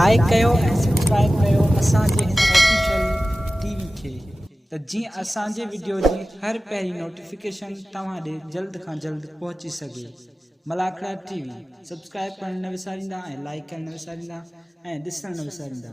Like कयो ऐं subscribe कयो असांजे हिन ऑफिशियल टीवी खे त जीअं असांजे वीडियो जी हर पहिरीं नोटिफिकेशन तव्हां ॾे जल्द खां जल्द पहुची सघे। मलाखड़ा टीवी सब्सक्राइब करण न विसारींदा ऐं लाइक करण न विसारींदा ऐं ॾिसण न विसारींदा।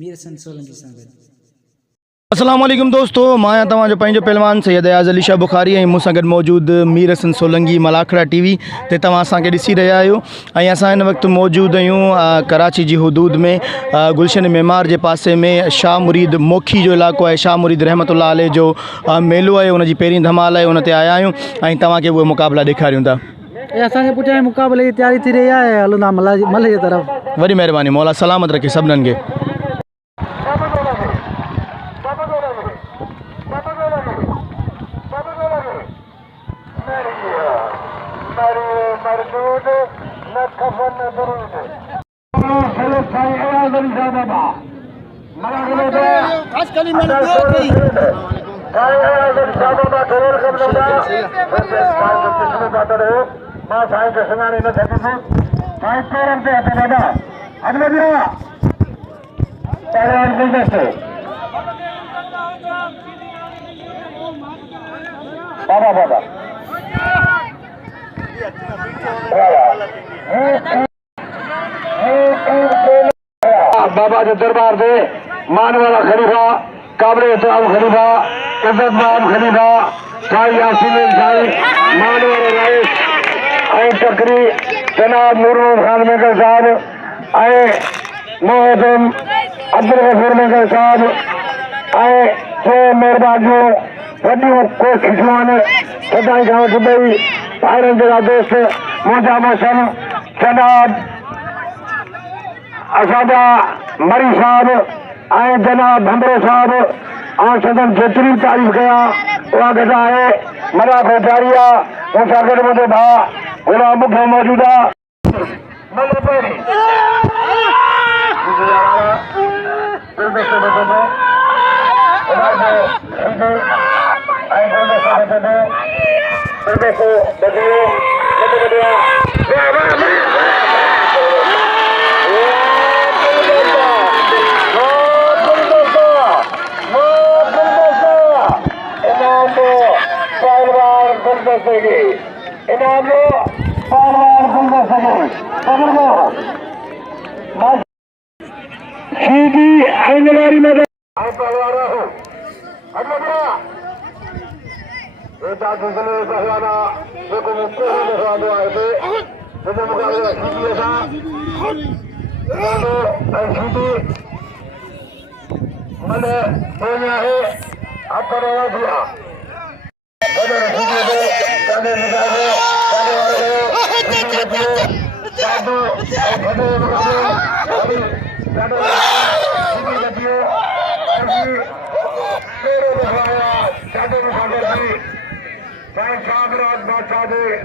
मीर हसन सोलंकी सां गॾु। अस्सलाम वालेकुम दोस्तों, मां तव्हांजो पंहिंजो पहलवान सैयद अयाज़ अली शाह बुखारी ऐं मूंसां गॾु मौजूदु मीर हसन सोलंकी मलाखड़ा टीवी ते तव्हां असांखे ॾिसी रहिया आहियो ऐं असां हिन वक़्तु मौजूदु आहियूं कराची जी हुदूद में गुलशन मेमार जे पासे में शाह मुरीद मोखी जो इलाइक़ो आहे। शाह मुरीद रहमतुल्लाह अलैह जो मेलो आहे, उनजी पहिरीं धमाल आहे, उन ते आया आहियूं ऐं तव्हांखे उहे मुक़ाबला ॾेखारियूं था। असांजे पुठियां मुक़ाबले जी तयारी थी रही आहे, हलंदा मल जे तरफ़। वॾी महिरबानी, मौला सलामत रखे सभिनीनि खे। बाबा के दरबार से मान वाला खलीफा काबले इस्लाम खलीफा इज्जतमान खलीफा शाही यासीन शाही मान वाला रईस ऐं चक्री जनाब नूरुल खान मेकर साहब ऐं मोहतरम अब्दुल गफूर मेकर साहब ऐं सो महिरबानियूं वॾियूं कोशिशूं आहिनि सदाई खां वठी ॿई ॿाहिरनि जा दोस्त मुंहिंजा मौसम जनाब असांजा मरी साहब ऐं जनाब भंबरो साहब ऐं सदन जेतिरी बि तारीफ़ कया उहा गॾु आहे। मनाफ़ो जारी आहे। मूंसां गॾु मुंहिंजो भाउ गुलाम मुखो मौजूदु आहे।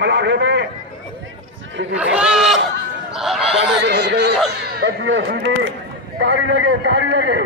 मलाखे में तारी लगे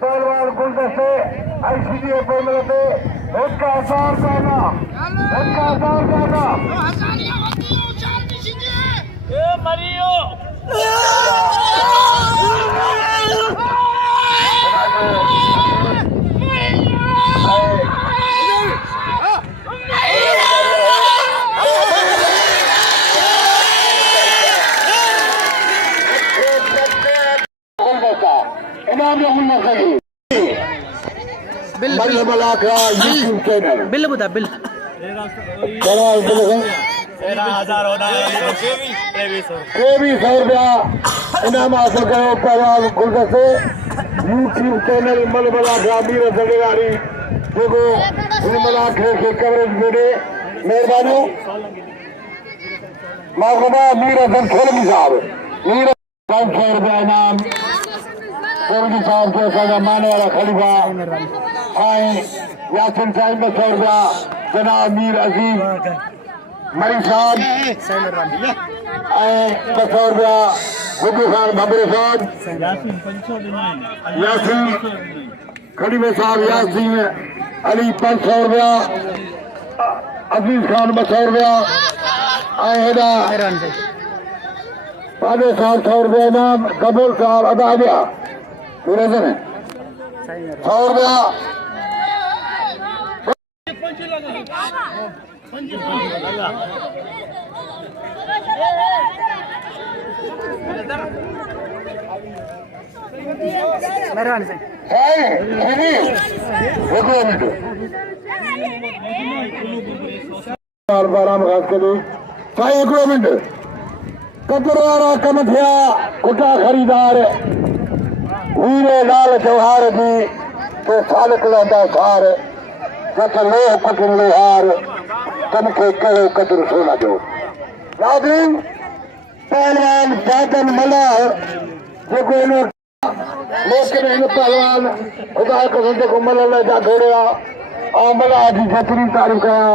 पहलवान गुलदस्ते ICDA को मिलते उसका आसार करना बिल बुधा बिल 13,000 होता है 2300 रुपया इनाम हासिल करो पहलवान गुलदस्ते YouTube चैनल मलमला ग्रामीण जड़ेवाड़ी जेको मलमला खेल के कवरेज मिले मेहरबानी मागोबा मीर हसन खेलगी साहब मीर 500 रुपया इनाम खेलगी साहब के साथ माने वाला खलीफा आए यासिन साहब 200 रुपया जनाब मीर अजीम मरी साहब आए 200 रुपया गुड्डू खान भबरे साहब यासीन खलीफे साहब यासीन अली 500 रुपया अजीज खान 200 रुपया आए हेदा पादे साहब 100 रुपया इनाम कबूल साहब अदा दिया पूरे दिन 100 रुपया मेहरबानी से कतरवारा कमथिया कुटा खरीदार हीरे लाल जवाहर जी तो सालक लादा सार जत लोह कटर लोहार तन के कहो कदर सोना जो नाज़रीन पहलवान बादन मला जेको इन लेकिन इन पहलवान खुदा कसम ते को मल जा घोड़िया ऐं मला जी जेतिरी तारीफ़ कयां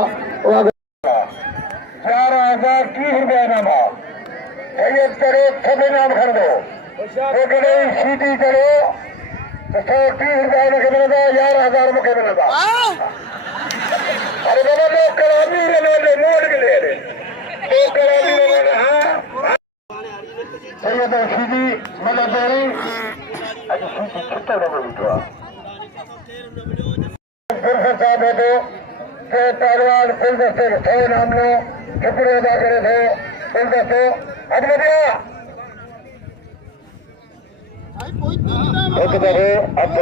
11,30 रुपया इनाम आहे हैत करो सभु इनाम खणंदो जेकॾहिं सीटी करो त 130 रुपया हुनखे मिलंदा 11,000 मूंखे मिलंदा अरे बाबा तो करामी रहे मोड़ के ले रहे तो करामी रहे हाँ तो सीधी मतलब तेरी आज सीधी छुट्टा रहे बिटवा फिर साहब है तो पहलवान फिर दस्ते थे नाम लो टुकड़े अदा करे थे फिर दस्ते अब बढ़िया एक दफे अब तो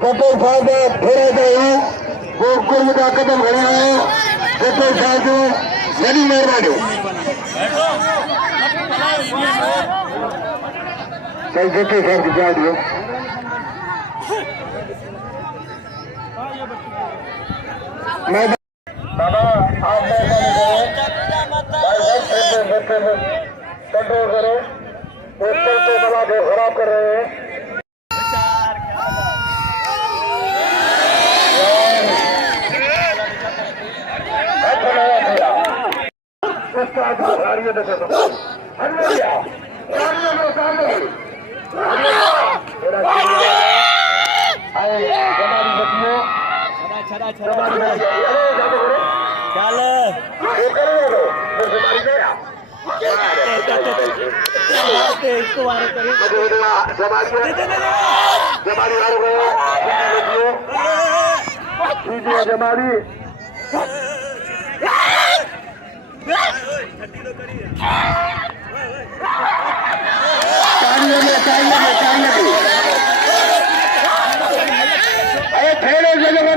कपिल साहब थोड़ा सा वो कुर्म का कदम खड़ा है कपिल साहब को नहीं मेहरबानी चल कपिल साहब की जा दियो मैं बाबा आप कंट्रोल करो पोस्टर पे बना दो खराब कर रहे हैं जमाली अरे ठहरे जगह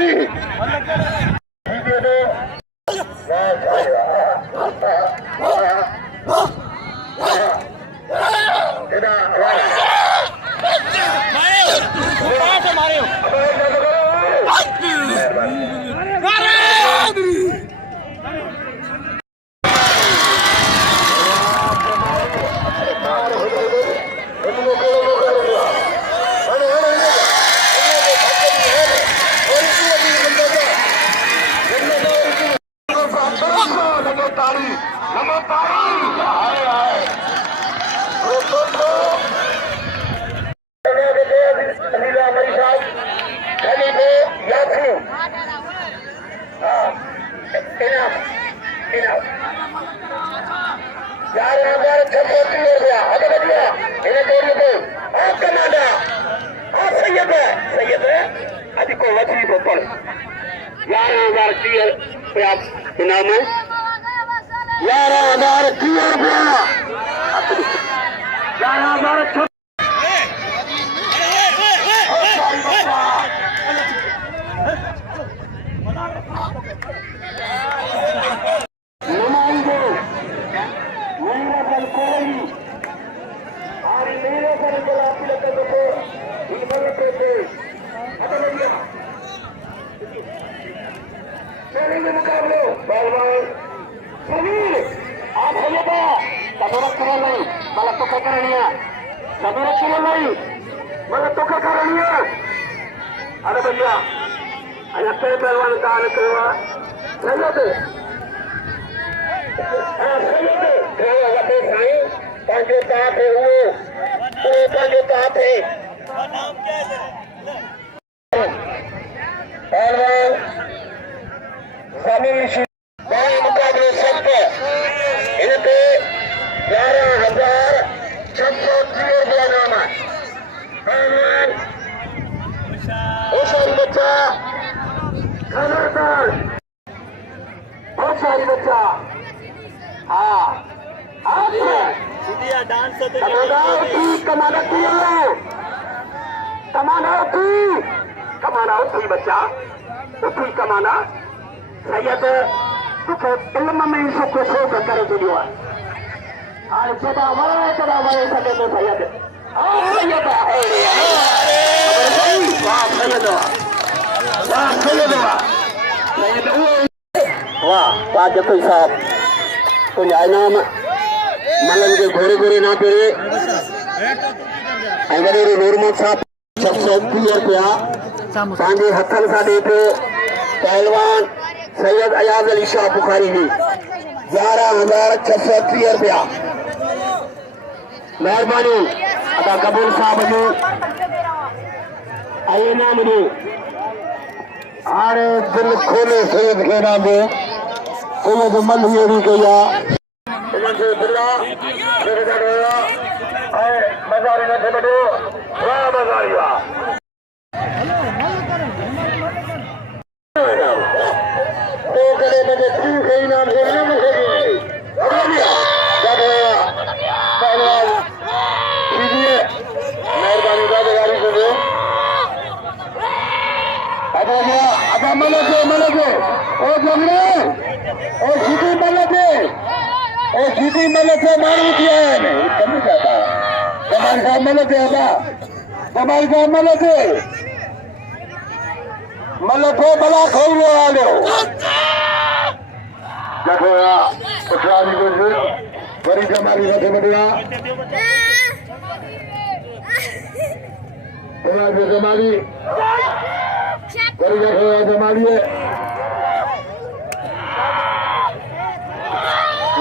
इनाम है 11,000 मुकाबले समीर आप भैया सदरक नहीं मला तो करनिया सदरक नहीं मला तो करनिया अरे भैया अरे पहलवान का निकलवा पांचों पाप है वो पांचों पाप है पहलवान मुकाबले सबको इन पे 11,600 नाम है हुसैन बच्चा खबरदार शाही बच्चा हाँ कमाना उठी बच्चा उठी कमाना सैयद तुखे इल्म में सुख शौक़ करे छॾियो आहे हाणे जॾहिं वणे सघे थो सैयद वाह वाह जफ़ी साहब तुंहिंजा इनाम मलन के घोड़े घोड़े ना पिड़े ऐं वॾेरे नूरमल साहब 630 रुपया पंहिंजे हथनि सां ॾिए पियो पहलवान सैयद अयाज़ अली शाह बुखारी जी 11,630 रुपया महिरबानी अदा कबूल साहब जो ऐं इनाम ॾियो हाणे दिलि खोले सैयद खे ना ॾियो सैयद मन अहिड़ी कई आहे इनखे बिला ऐं मज़ारी न थिए ॿियो वाह मज़ारी वाह तो करे मुझे ठीक है इनाम से न मुझे पहलवान कीजिए मेहरबानी दावेदारी को दो अब मलके ओ जमरे ओ जीती मलके मारू किया है नहीं कम जाता कमाल का मलके अबा कमाल का मलके मलको बला खोल वाले हो देखो यार उठानी को बड़ी कमाली रखे बढ़िया तुम्हारी कमाली बड़ी देखो यार कमाली है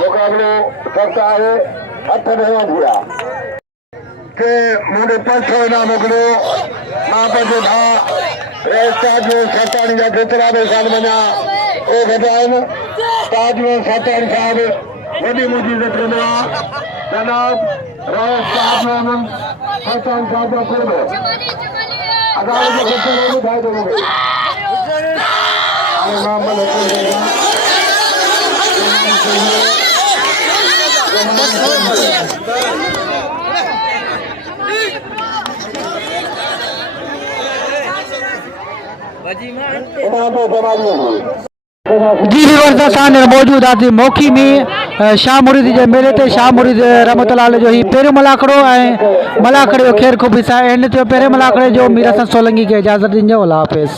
मुकाबले करता है हथ नहीं दिया के मुझे परसों ना मोकलो मां पे भा ताज में सतानी जा केतिरा बि साल वञा ओ घटाइनि ताज में सतानी साहब वॾी मुंहिंजी इज़त कंदो आहे जनाब राइस साहब में सतानी साहब जा कुर्ब अदालत जो केतिरो ॿुधाए थो मूंखे हाणे मां जी व्यूअर्स असां मौजूद आहियां मोखी में शाह मुरीद जे मेले ते शाह मुरीद रहमतुल्लाह अलैह जो ही पहिरियों मलाखड़ो ऐं मलाखड़े जो ख़ैर ख़ूब हिसा एंड थियो पहिरें मलाखड़े जो मीर हसन सोलंकी खे इजाज़त ॾिजो अल्लाह हाफ़िज़।